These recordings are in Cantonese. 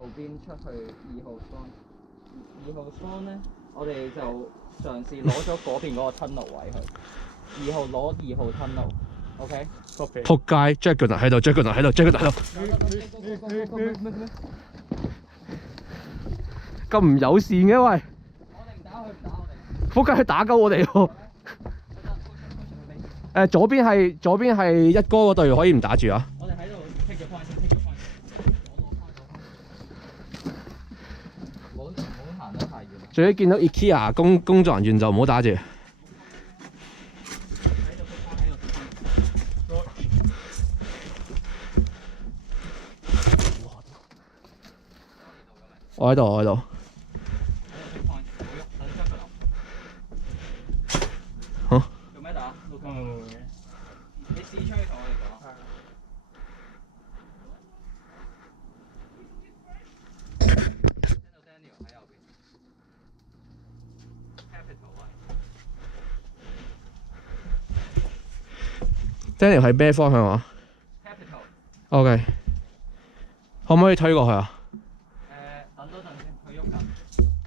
後邊出去2號 spawn，2號 spawn 咧，我哋就嘗試攞咗嗰邊嗰個 tunnel 位去，2號攞2號 tunnel，OK？ 仆街 ，Dragon 喺度 ，Dragon 喺度 ，Dragon 喺度。咁唔友善嘅喂！我哋唔打佢，唔打我哋。仆街，佢打鳩我哋喎。左邊係一哥嗰隊，可以唔打住啊？我哋喺度 take 咗 point 先 ，take 咗 point。唔好行得太遠。最緊見到 IKEA 工作人員就唔好打住。我喺度，我喺度。好。做咩打？你試出去同我哋講。聽到 Daniel 喺右邊。Capital 位。Daniel 係咩方向啊 Capital。OK。可唔可以推過去啊？等多陣先，佢喐緊。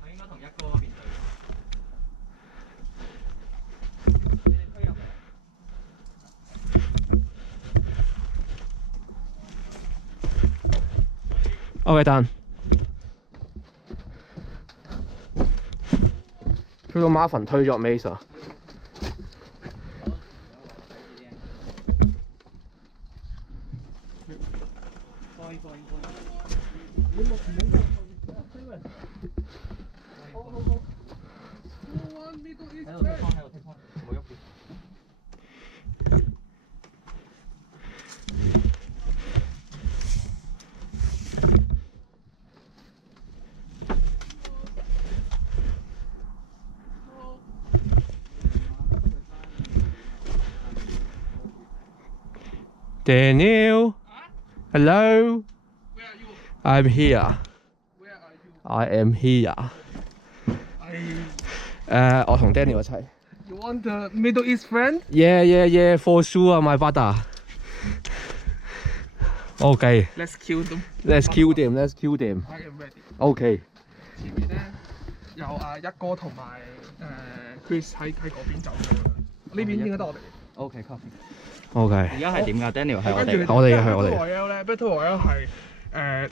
佢應該同一哥嗰邊對。你哋推入嚟。OK， done。佢個 Marvin 推咗 Mace 啊！Daniel, hello. Where are you? I'm here. Where are you? I am here. 我同 Daniel 一齊。You want the Middle East friend? Yeah, for sure, my brother. Okay, Let's kill them. let's kill them. I am ready. Okay. 前面咧有一哥同埋Chris 喺嗰邊走咗啦，呢邊應該得我哋。OK。而家係點㗎 ？Daniel 係我哋。我哋係我哋。 Battle Royale 咧，Battle Royale 係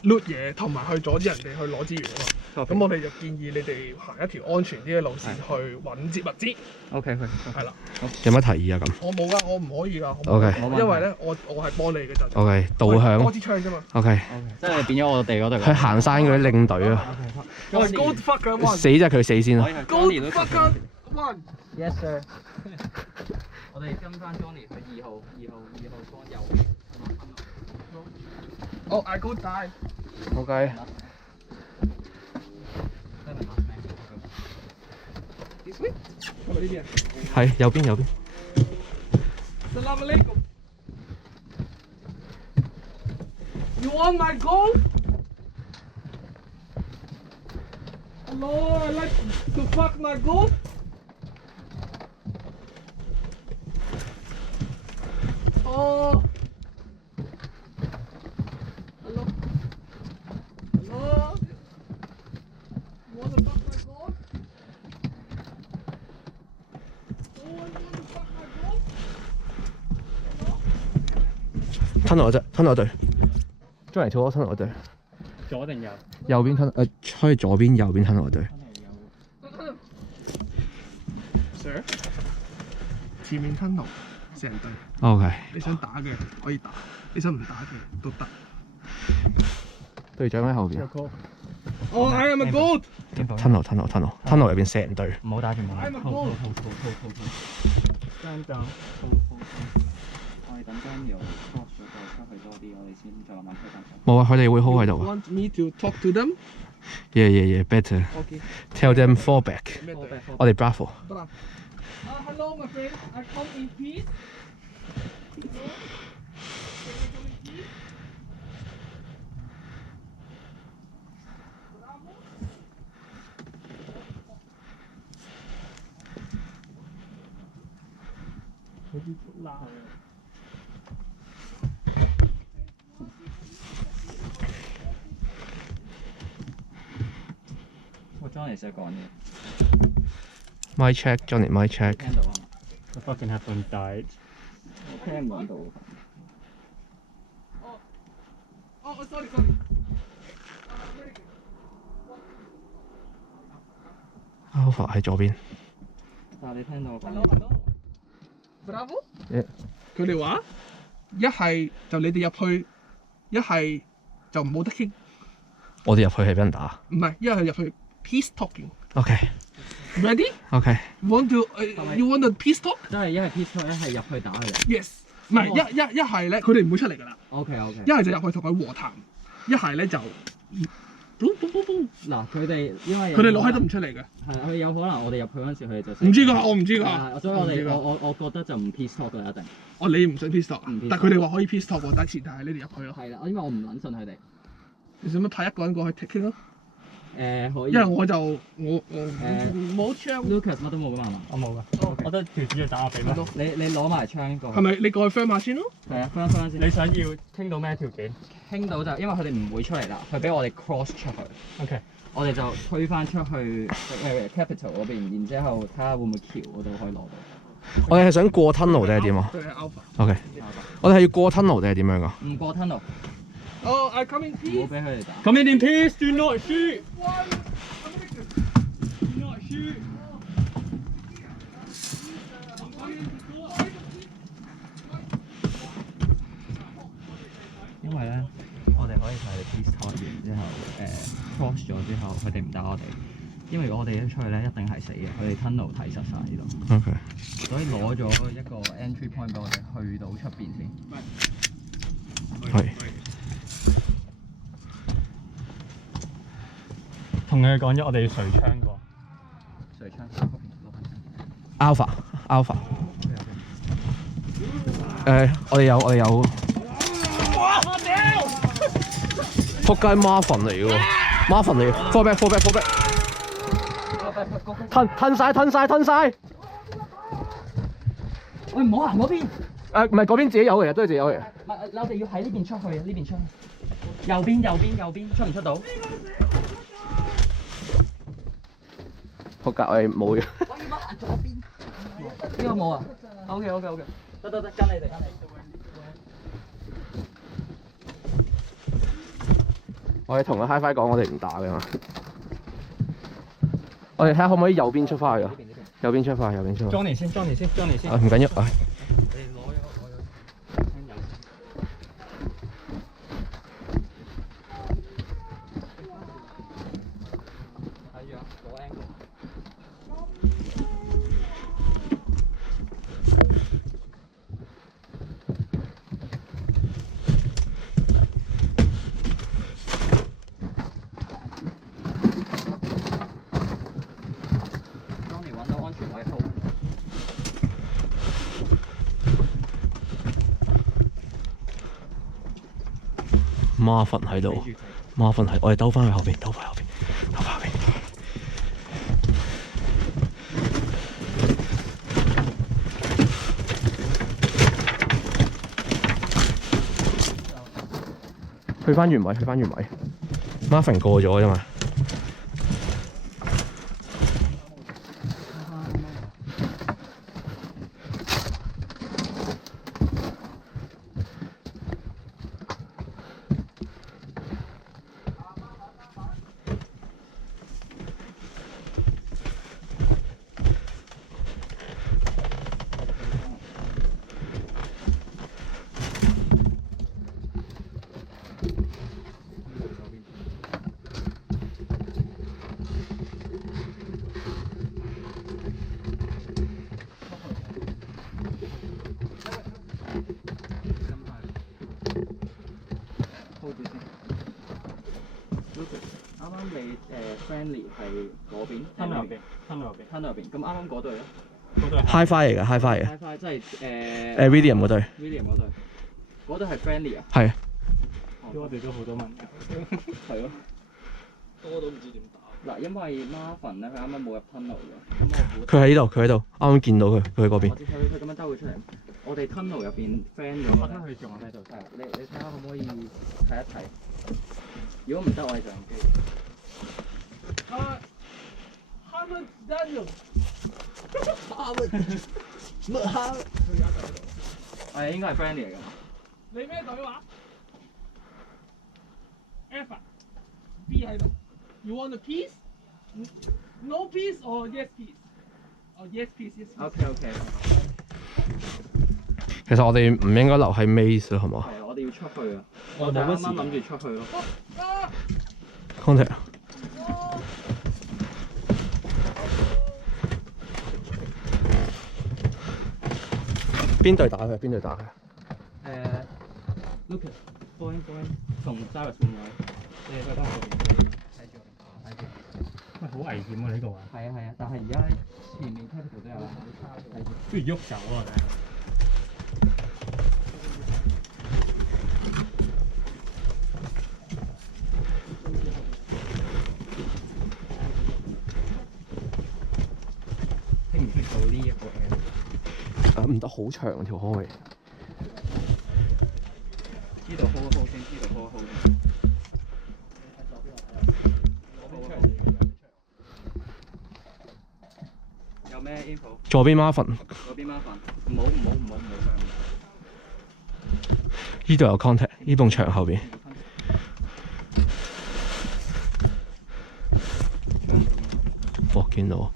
loot 嘢同埋去阻止人哋去攞資源啊嘛。咁我哋就建議你哋行一條安全啲嘅路線去揾接物資。OK，係啦。有乜提議啊？咁我冇㗎，我唔可以㗎。 OK 因為咧，我係幫你嘅咋。 OK， 導向。多支槍啫嘛。 OK。即係變咗我哋嗰隊。去行山嗰啲領隊啊！我係 Gold Fucker One。死就係佢死先啦。 Gold Fucker One。Yes sir。我哋跟翻 Johnny 去2號方右邊。Oh, I go die。 OK。 This way？ 係咪呢邊啊？係右邊。 Salam alaikum。You want my gold? Hello, I like to fuck my gold. Oh. Hello. Hello. You want to fuck my gold? No one want to fuck my gold? Hello. 吞落隻，吞落對。將嚟跳我吞落對。左定右？右邊吞，吹左邊，右邊吞落對。Sir， 前面 tunnel 成隊。OK。你想打嘅可以打，你想唔打嘅都得。隊長喺後邊。Oh, I am a gold。吞落入邊成隊。唔好打住，唔好打。 I'm a gold。張張，我哋等 Daniel cross 咗再出去多啲，我哋先再慢慢推翻上。冇啊，佢哋會 hold 喺度啊。 Want me to talk to them? Yeah, better. Okay. Tell them fall back. 我哋 Bravo。 Hello, my friend. I come in peace. Hello. 我 Johnny 成日講嘢。 My check Johnny my check。聽到啊？ The fucking headphone died。我聽唔到。哦，sorry。Alpha 喺左邊。但係你聽到我講 Bravo。 Yeah。佢哋話一係就你哋入去，一係就冇得傾。我哋入去係俾人打。唔係，一係入去 peace talking。 OK。 Ready？ OK。 Want to you want a peace talk？ 即係一係 peace talk， 一係入去打佢哋。 Yes， 唔係一係咧，佢哋唔會出嚟㗎啦。OK。一係就入去同佢和談，一係咧就嗱，佢哋因為佢哋攞閪都唔出嚟嘅。係佢有可能我哋入去嗰陣時，佢哋就唔知㗎，我唔知㗎。所以我覺得就唔 peace talk 㗎一定。哦，你唔想 peace talk， 唔 peace talk 但係佢哋話可以 peace talk 喎，但係前提係你哋入去咯。係啦，因為我唔撚信佢哋。你使乜派一個人過去傾咯？可以。因為我冇槍。 Lucas 乜都冇㗎嘛？我冇㗎，我得條紙要打我俾咩？你攞埋槍過去。係咪你過去 firm 下先咯？係啊，firm 先。你想要傾到咩條件？傾到就因為佢哋唔會出嚟啦，佢俾我哋 cross 出去。 OK。我哋就推翻出去capital 嗰邊，然之後睇下會唔會橋嗰度可以攞到。我哋係想過 tunnel 定係點啊對 Alpha。 ？OK。我哋係要過 tunnel 定係點樣㗎？唔過 tunnel，哦，I come in 唔好 peace。俾佢哋打。 Come in peace, do not shoot. Do not shoot. 因為咧，我哋可以同佢哋 peace talk 完之後，cross 咗之後，佢哋唔打我哋。因為如果我哋一出去咧，一定係死嘅。佢哋 tunnel 睇實晒呢度， OK。所以攞咗一個 entry point 俾我哋去到出邊先。係。同佢哋講咗，我哋要垂槍過。水槍 Alpha。我哋有。仆街 Marvin 嚟嘅喎 ，Marvin 嚟嘅 ，fall back。吞晒。喂，唔好行嗰邊。唔係嗰邊自己有嘅，都係自己有嘅。唔係，我哋要喺呢邊出去，呢邊出去。右邊，出唔出到？仆街，我哋冇嘅。我要行左邊。呢個冇啊。OK，得，跟你哋。我哋同個 HiFi 講，我哋唔打嘅嘛。我哋睇下可唔可以右邊出翻去啊？右邊出翻。 Johnny 先。唔緊要，你攞咗。睇住啊，攞 angle。當你揾到安全位好。Marvin 喺度，Marvin係，我哋兜翻去後邊。去翻原位。Marvin 過咗啫嘛。hold 住先。啱啱你friendly 係嗰邊 tunnel 入邊。tunnel 入邊，咁啱啱嗰隊咧 HiFi 嚟㗎，HiFi 嘅。 ，HiFi 即係William 嗰隊。William 嗰隊，嗰隊係 friendly 啊？係。我哋都好多問題。係咯。多都唔知點打。嗱，因為 Marvin 咧，佢啱啱冇入 tunnel 嘅，咁我估佢喺呢度，啱啱見到佢喺嗰邊。我知佢咁樣兜佢出嚟，我哋 tunnel 入邊 friend 咗咧。佢仲喺度。係，你睇下可唔可以睇一睇？如果唔得，我哋就用機。係應該係 Brandy 嚟㗎。你咩隊話？F 啊 B 喺度。You want a piece? No piece or yes piece? Oh yes piece, yes piece. OK。其實我哋唔應該留喺 Maze 咯，係嘛係，我哋要出去啊！我我就冇乜時間啱啱諗住出去咯。 ？Contact 邊隊打佢？邊隊打佢？ Lucas，波音同 Cyrus 換位，你哋覺得後邊睇住我，睇住。喂，好危險喎呢個位。係啊，但係而家前面 Capital 都有啦，睇住。不如喐走啊！聽唔聽到呢一個 M？唔得，好長條開。呢度 hold 先，呢度 hold 先。有咩 info？左邊 Marvin，嗰邊 Marvin，唔好。呢度有 contact，呢棟牆後邊。哦，見到。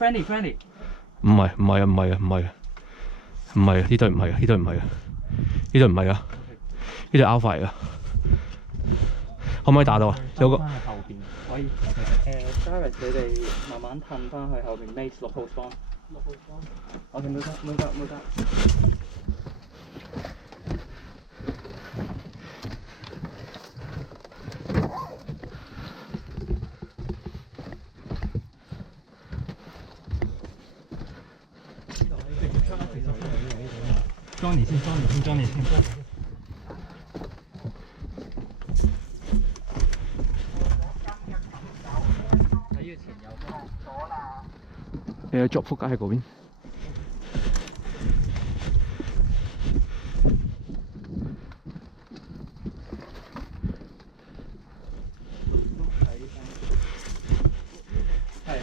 Friendly。唔係啊，呢隊唔係啊，呢隊唔係啊，呢隊 Alpha 嚟噶。可唔可以打到啊？有個後邊可以。Cyrus 你哋慢慢褪翻去後邊 Maze 6號spawn。我見到得，冇得。Johnny 先。喺呢個前右方。你嘅祝福街喺嗰邊。係。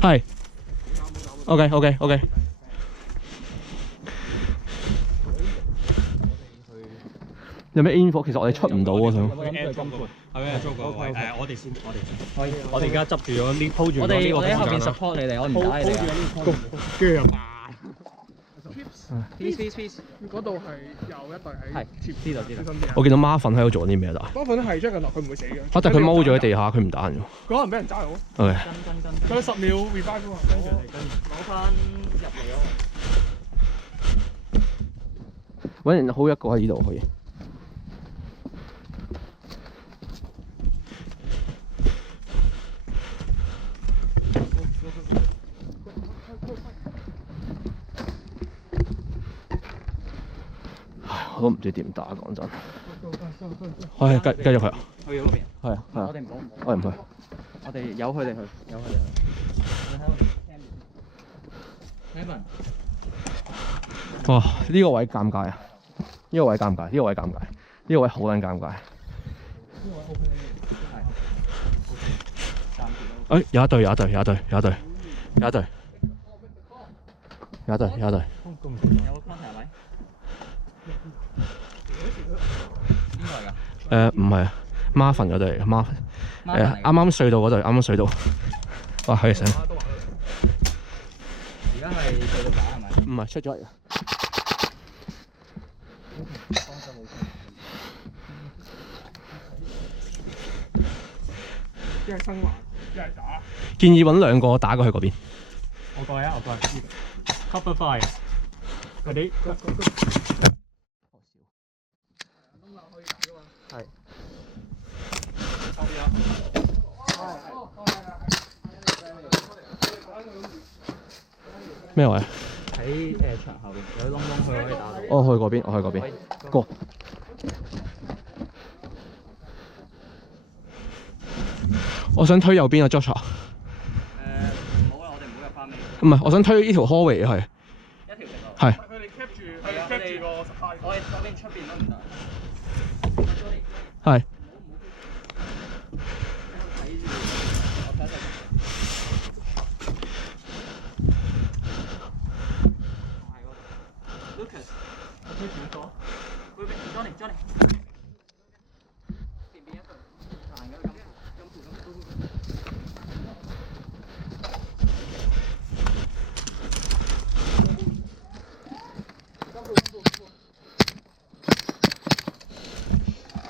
係。OK。有咩 info？其實我哋出唔到喎，想。係咩？租個位我哋先。可以。我哋而家執住咗呢 hold 住我哋喺後邊 support 你哋，我唔打你哋啊。跟住又爆。Peace。嗰度係有一隊喺係貼知道。我見到 Marvin 喺度做啲咩啊？嗰份係將佢落，佢唔會死嘅。但係佢踎咗喺地下，佢唔打人喎。嗰人俾人揸到。 OK。佢有10秒 revive 㗎嘛。攞翻入嚟咯。揾人好一個喺呢度可以。我都唔知點打，講真。繼續去啊！去嗰邊。係啊。我哋唔好。我哋唔去。我哋由佢哋去。你喺度聽住。哇！呢個位尷尬啊！呢個位好撚尷尬。誒，有一隊。有 contact 係咪？邊個嚟㗎？唔係啊 ，Marvin 嗰隊嚟嘅 Marvin。啱啱隧道嗰隊，哇，係醒。而家係隧道打係咪？唔係出咗嚟啊！一係生還，一係打。建議揾2個打過去嗰邊。我過去。Cover fire。佢哋。係。咩位？喺牆後邊有啲窿窿，佢可以打到。我去嗰邊，我去嗰邊。過。我想推右邊啊 Joshua。唔好啦，我哋唔好入翻尾。唔係，我想推呢條 hallway 係。一條直路。係。佢哋 cap 住，佢哋 cap 住個 supply。我哋嗰邊出邊都唔得。係。Lucas，我推住個。會俾 Johnny。前邊一個行嘅金褲。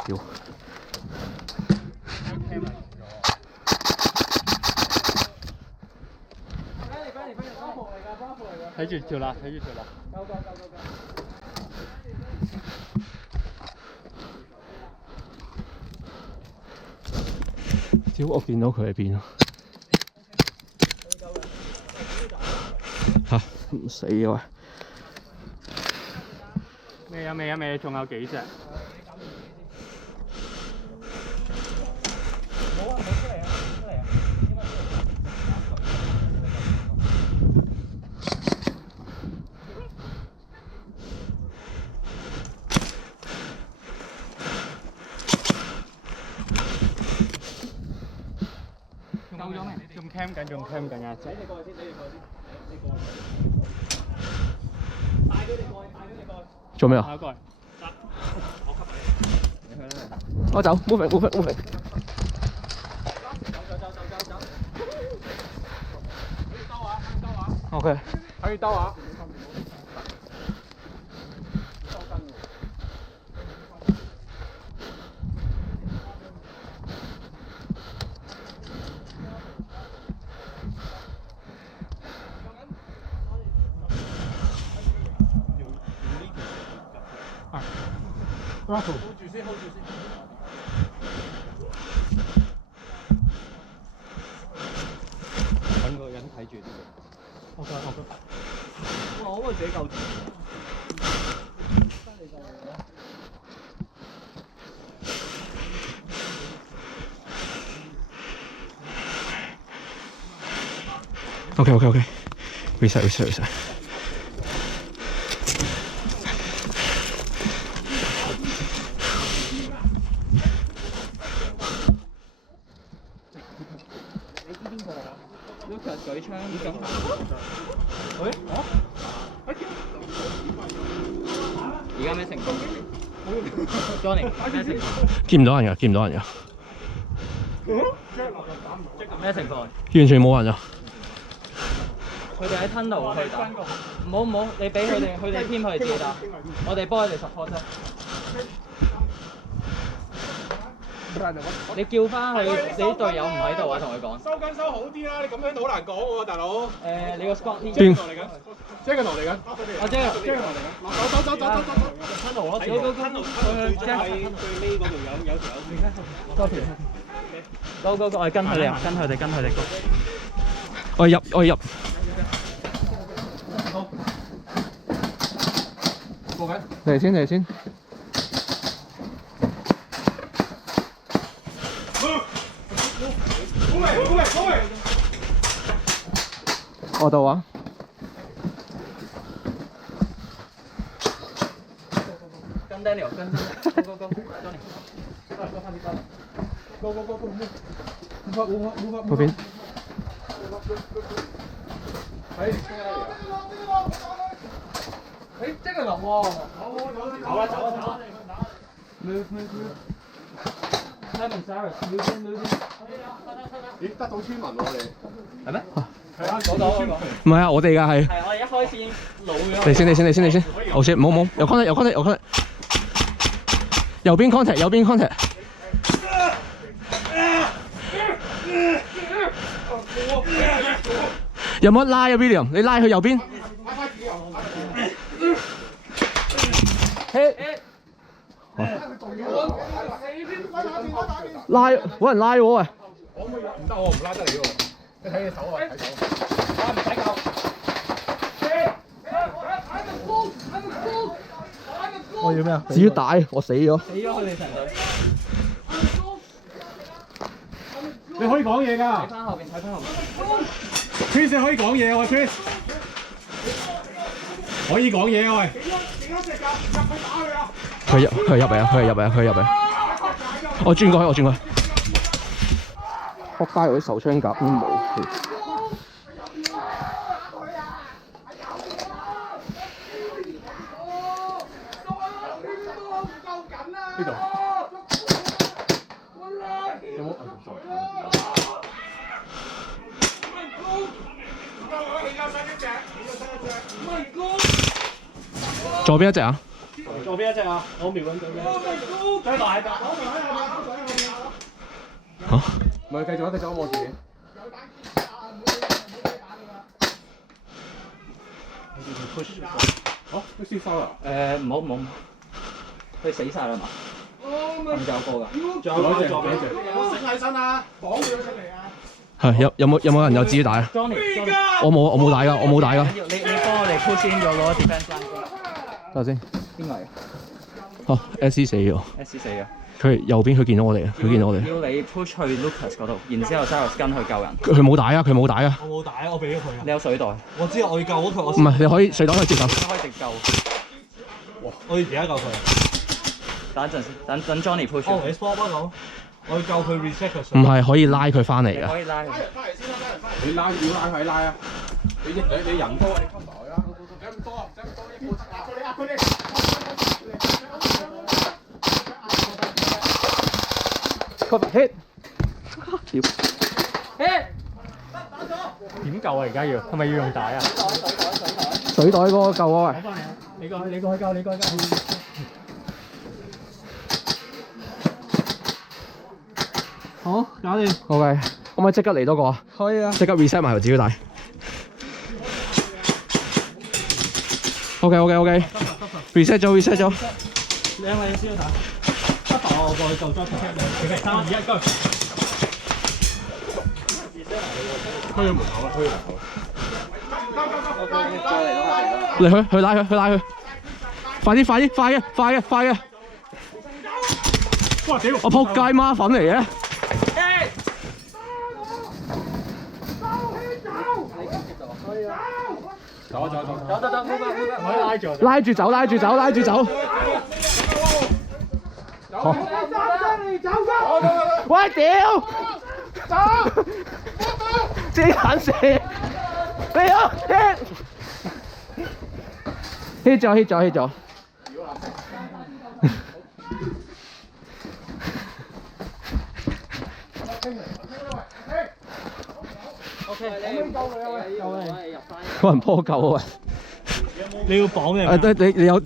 屌！睇住條啦，睇住條啦。屌！我見到佢喺邊啊！嚇唔死啊喂！未啊，仲有幾隻？夠咗未？仲 cam 緊啊！仔你過去先，你過去。帶佢哋過去。做咩啊？過嚟。我吸你去啦。我走 ，moving。走。OK。可以兜啊！hold 住先。揾個人睇住啲嘢。我覺。哇！我自己夠甜。OK。reset。Lucas 舉槍咁。而家咩情況 ？Johnny 咩情況？見唔到人㗎。咩情況？完全冇人啊！佢哋喺 tunnel 去打。唔好，你俾佢哋偏佢哋自己打。我哋幫佢哋 support 啫。你叫翻佢，你啲隊友唔喺度啊，同佢講。收好啲啦！你咁樣好難講喎，大佬。你個 squad 呢？邊？Jack 嚟緊。我 Jack 走。tunnel 咯，最尾嗰度有條。多條。go，我哋跟佢哋，跟佢哋。我入。過緊。嚟先。好未。我到啊！跟 Daniel，跟 Johnny。Go。嗰邊。即係流喎。走啊！Move。Simon Sarah，move in。咦，得到村民喎我哋。係咩？係啊，嗰個。唔係啊，我哋㗎係。係我哋一開始已經老咗。你先。好先，冇。有 contact。右邊 contact。有冇得拉啊 William？ 你拉去右邊。拉，揾人拉我啊！我唔得，我唔拉得你喎。你睇你手啊，睇手。唔使救。啊？子彈，我死咗。死咗佢哋成隊。你可以講嘢㗎睇翻後邊，睇翻後邊。 ，Chris 你可以講嘢喂 ，Chris 可以講嘢喂。佢入嚟啊！佢入嚟。我轉過去。仆街！嗰啲手槍甲都冇。呢度有冇？左邊一隻啊！左邊一隻啊！我瞄緊佢嘅。再大㗎！嚇！唔係繼續我自己。好，都先收啦。唔好，佢死晒啦嘛？係咪仲有個㗎？仲有一隻。醒起身啊！綁佢出嚟啊！係有冇人有子彈啊 Johnny，我冇帶㗎。你幫我哋 push in 咗攞 defense line。等下先。邊個嚟？哦 ，S 死咗。 S 死嘅。佢右邊，佢見到我哋啊！佢見到我哋。要你 push 去 Lucas 嗰度，然之後 Cyrus 跟去救人。佢冇帶啊！我冇帶，我俾咗佢啊。你有水袋？我知我要救咗佢。唔係，你可以水袋去接手。可以直救。我要而家救佢。等一陣先，等 Johnny push。你 spot 乜講？我要救佢 reset 佢。唔係可以拉佢翻嚟㗎。可以拉佢。你拉佢拉啊！你人多，你 cover 佢啊！唔使咁多，hit！ 點救啊？而家要係咪要用帶啊？水袋嗰個救啊！喂！你過去救。好，搞掂。OK，可唔可以即刻嚟多個啊？可以啊。即刻 reset 埋條紙帶。OK。reset 咗。兩位先打。不打我過去救咗佢。3、2、1，go！推咗門口啦，嚟去拉佢，快啲！哇屌！我仆街孖粉嚟嘅。走，我拉住。拉住走。好。喂屌！走！自己眼射。你好 hit 咗。有人幫我救啊喂！你要綁嘅。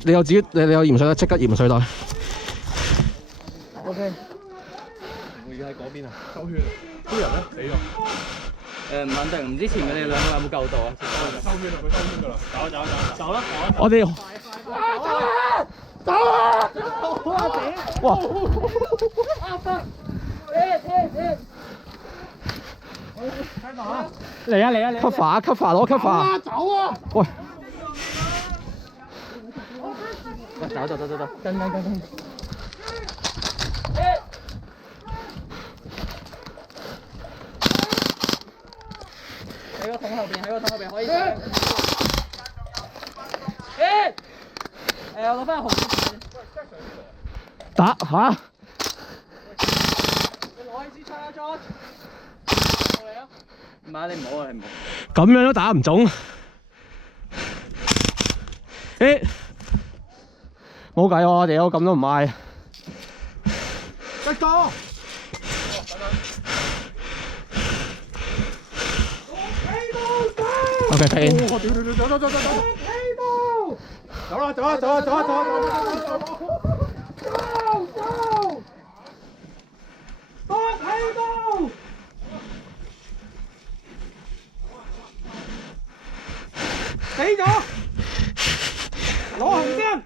你有自己你有鹽水袋，即刻鹽水袋。OK。我要喺嗰邊啊！收血。啲人咧死咗。唔肯定，唔知前面你兩個有冇救到啊？收血啦！佢收血㗎啦！走啦！我哋走啊！哇！嚟啊！cover 攞 cover。走啊！喂！走，跟。喺個桶後邊可以。我攞翻紅。打嚇！你攞支槍啊 ，George！ 唔係你唔好。咁樣都打唔中。冇計喎，我哋有咁都唔嗌。一個。OK， 走！走啦！死咗！攞紅先。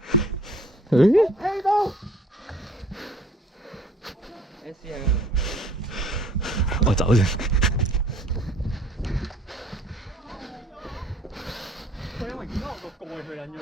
我走先。佢因為見到我個蓋去撚咗邊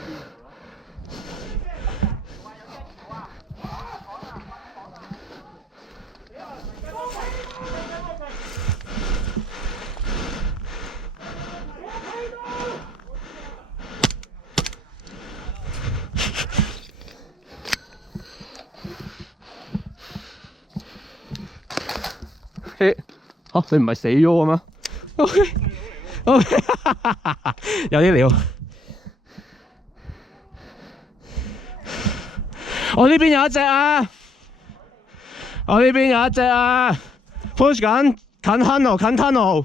嚇你唔係死咗嘅咩 ？OK， 有啲料。我呢邊有一隻啊！我呢邊有一隻啊 ！push 緊近 tunnel 近 tunnel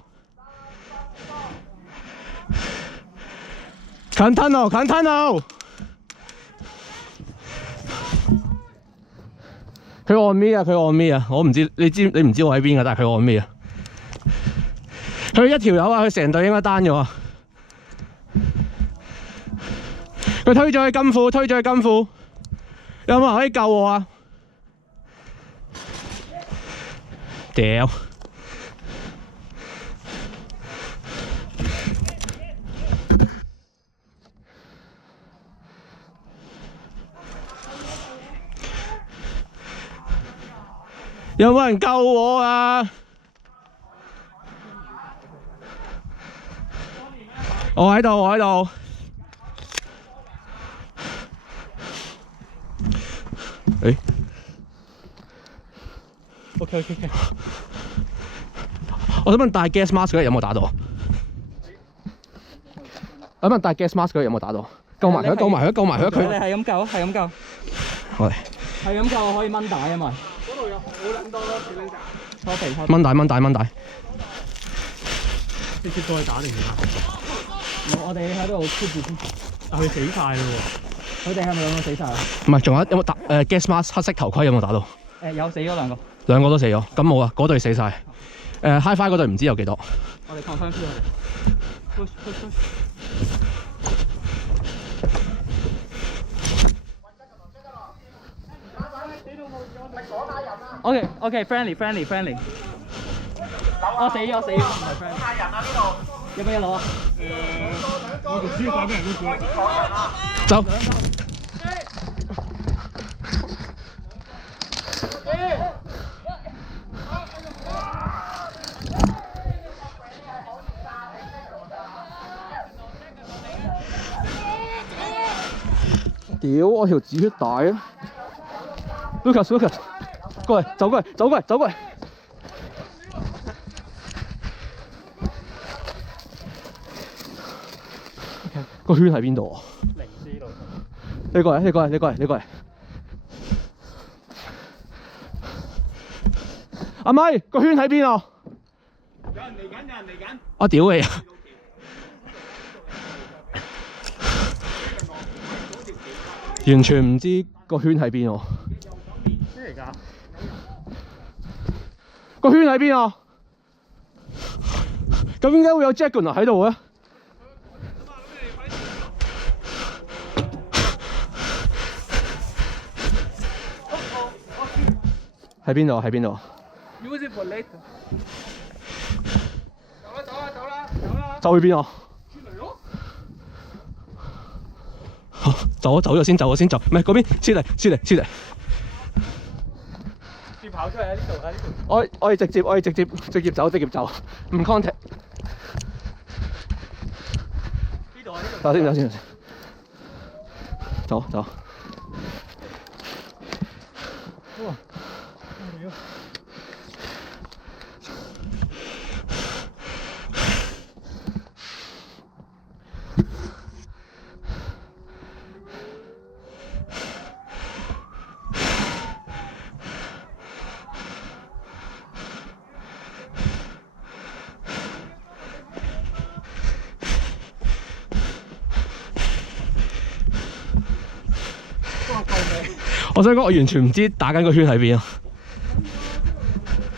近 tunnel 近 tunnel。佢按咩啊？佢按咩啊？我唔知，你唔知我喺邊㗎？但係佢按咩啊？佢一條友啊！佢成隊應該單咗啊！佢推咗去金庫，推咗去金庫。有冇人可以救我啊？屌！有冇人救我啊？我喺度，我喺度。誒 ，OK。我想問戴 gas mask 嗰日有冇打到？我想問戴 gas mask 嗰日有冇打到？救埋佢，救埋佢，救埋佢！佢你係咁救，係咁救。我嚟。係咁救，可以掹帶啊嘛。嗰度有好撚多咯，小靚仔。拖地拖。掹帶，掹帶，掹帶。直接過去打定點啊？我哋喺度 keep 住先。佢死晒啦喎！佢哋係咪兩個死晒啊？唔係，仲有冇打gas mask 黑色頭盔有冇打到？有死咗兩個。兩個都死咗，咁冇啊，嗰隊死晒。Hi-Fi 嗰隊唔知有幾多。我哋抗翻 Q 佢。push。OK，friendly。我死咗，唔係 friendly。派人啊呢度。有冇嘢攞啊？我就知打俾人都估。走。屌！我條止血帶啊 ！Lucas， 過嚟，走過嚟。個圈喺邊度啊？零知道。你過嚟。阿咪，個圈喺邊啊？有人嚟緊。我屌你啊！完全唔知個圈喺邊喎。咩嚟㗎？個圈喺邊啊？咁點解會有 Jaguar 喺度嘅？喺邊度？ Use it for later。走啦！走去邊啊？出嚟咯！走咗先，唔係嗰邊，撤離。要跑出嚟喺呢度。我哋直接走，唔 contact。呢度啊，呢度。走先。走。我想講，我完全唔知打緊個圈喺邊啊！